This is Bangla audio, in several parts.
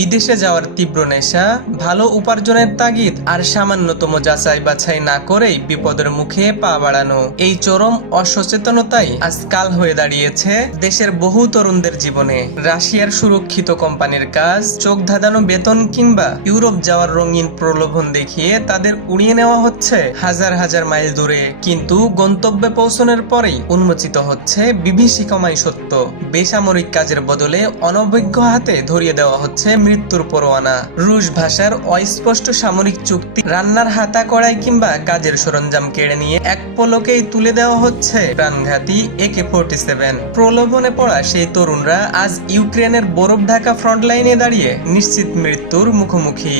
বিদেশে যাওয়ার তীব্র নেশা, ভালো উপার্জনের তাগিদ আর সামান্যতম যাচাই বাছাই না করেই বিপদের মুখে পা বাড়ানো, এই চরম অসচেতনতাই আজ কাল হয়ে দাঁড়িয়েছে দেশের বহু তরুণদের জীবনে। রাশিয়ার সুরক্ষিত কোম্পানির কাজ, চোখ ধাঁধানো বেতন কিংবা ইউরোপ যাওয়ার রঙিন প্রলোভন দেখিয়ে তাদের উড়িয়ে নেওয়া হচ্ছে হাজার হাজার মাইল দূরে। কিন্তু গন্তব্যে পৌঁছানোর পরেই উন্মোচিত হচ্ছে বিভীষিকাময় সত্য। বেসামরিক কাজের বদলে অনভিজ্ঞ হাতে ধরিয়ে দেওয়া হচ্ছে মৃত্যুর পরোয়ানা। রুশ ভাষার অস্পষ্ট সামরিক চুক্তি, রান্নার হাতা কড়াই কিংবা কাজের সরঞ্জাম কেড়ে নিয়ে এক পলকেই তুলে দেওয়া হচ্ছে প্রাণঘাতী AK-47। প্রলোভনে পড়া সেই তরুণরা আজ ইউক্রেনের বরফ ঢাকা ফ্রন্টলাইনে দাঁড়িয়ে নিশ্চিত মৃত্যুর মুখোমুখি।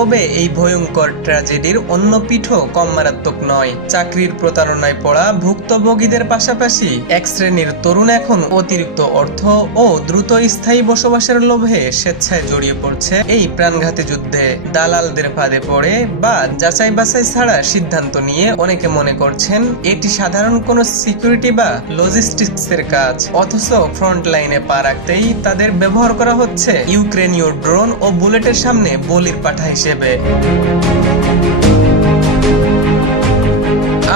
তবে এই ভয়ঙ্কর ট্র্যাজেডির অন্য পিঠও কম মারাত্মক নয়। চাকরির প্রতারণায় পড়া ভুক্তভোগীদের পাশাপাশি এক শ্রেণীর তরুণ এখন অতিরিক্ত অর্থ ও দ্রুত স্থায়ী বসবাসের লোভে স্বেচ্ছায় জড়িয়ে পড়ছে এই প্রাণঘাতী যুদ্ধে। দালালদের ফাঁদে পড়ে বা যাচাই বাছাই ছাড়া সিদ্ধান্ত নিয়ে অনেকে মনে করছেন এটি সাধারণ কোনো সিকিউরিটি বা লজিস্টিক্সের কাজ, অথচ ফ্রন্ট লাইনে পা রাখতেই তাদের ব্যবহার করা হচ্ছে ইউক্রেনীয় ড্রোন ও বুলেটের সামনে বলির পাঠা হিসেবে।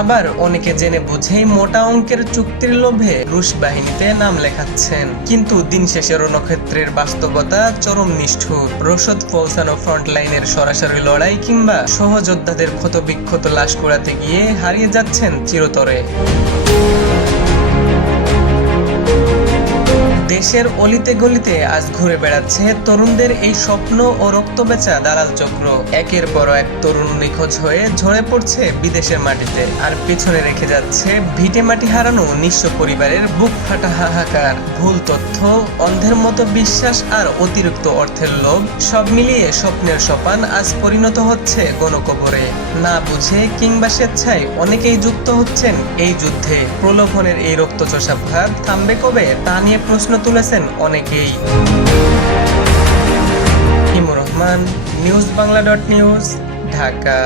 আবার অনেকে জেনে বুঝেই মোটা অঙ্কের চুক্তির লোভে রুশ বাহিনীতে নাম লেখাচ্ছেন। কিন্তু দিন শেষে রণক্ষেত্রের বাস্তবতা চরম নিষ্ঠুর। রসদ পৌঁছানো ফ্রন্টলাইনের সরাসরি লড়াই কিংবা সহযোদ্ধাদের ক্ষতবিক্ষত লাশ পোড়াতে গিয়ে হারিয়ে যাচ্ছেন চিরতরে। দেশের অলিতে গলিতে আজ ঘুরে বেড়াচ্ছে তরুণদের এই স্বপ্ন ও রক্তবেচা দালাল চক্র। একের পর এক তরুণ নিখোঁজ হয়ে ঝরে পড়ছে বিদেশের মাটিতে, আর পেছনে রেখে যাচ্ছে ভিটে মাটি হারানো নিঃস্ব পরিবারের বুক ফাটা হাহাকার। ভুল তথ্য, অন্ধের মতো বিশ্বাস আর অতিরিক্ত অর্থের লোভ, সব মিলিয়ে স্বপ্নের সোপান আজ পরিণত হচ্ছে গণকবরে। না বুঝে কিংবা স্বেচ্ছায় অনেকেই যুক্ত হচ্ছেন এই যুদ্ধে। প্রলোভনের এই রক্তচোষা ভাত থামবে কবে তা নিয়ে প্রশ্ন তুলেছেন অনেকেই। ইমুর রহমান, নিউজ বাংলা.নিউজ, ঢাকা।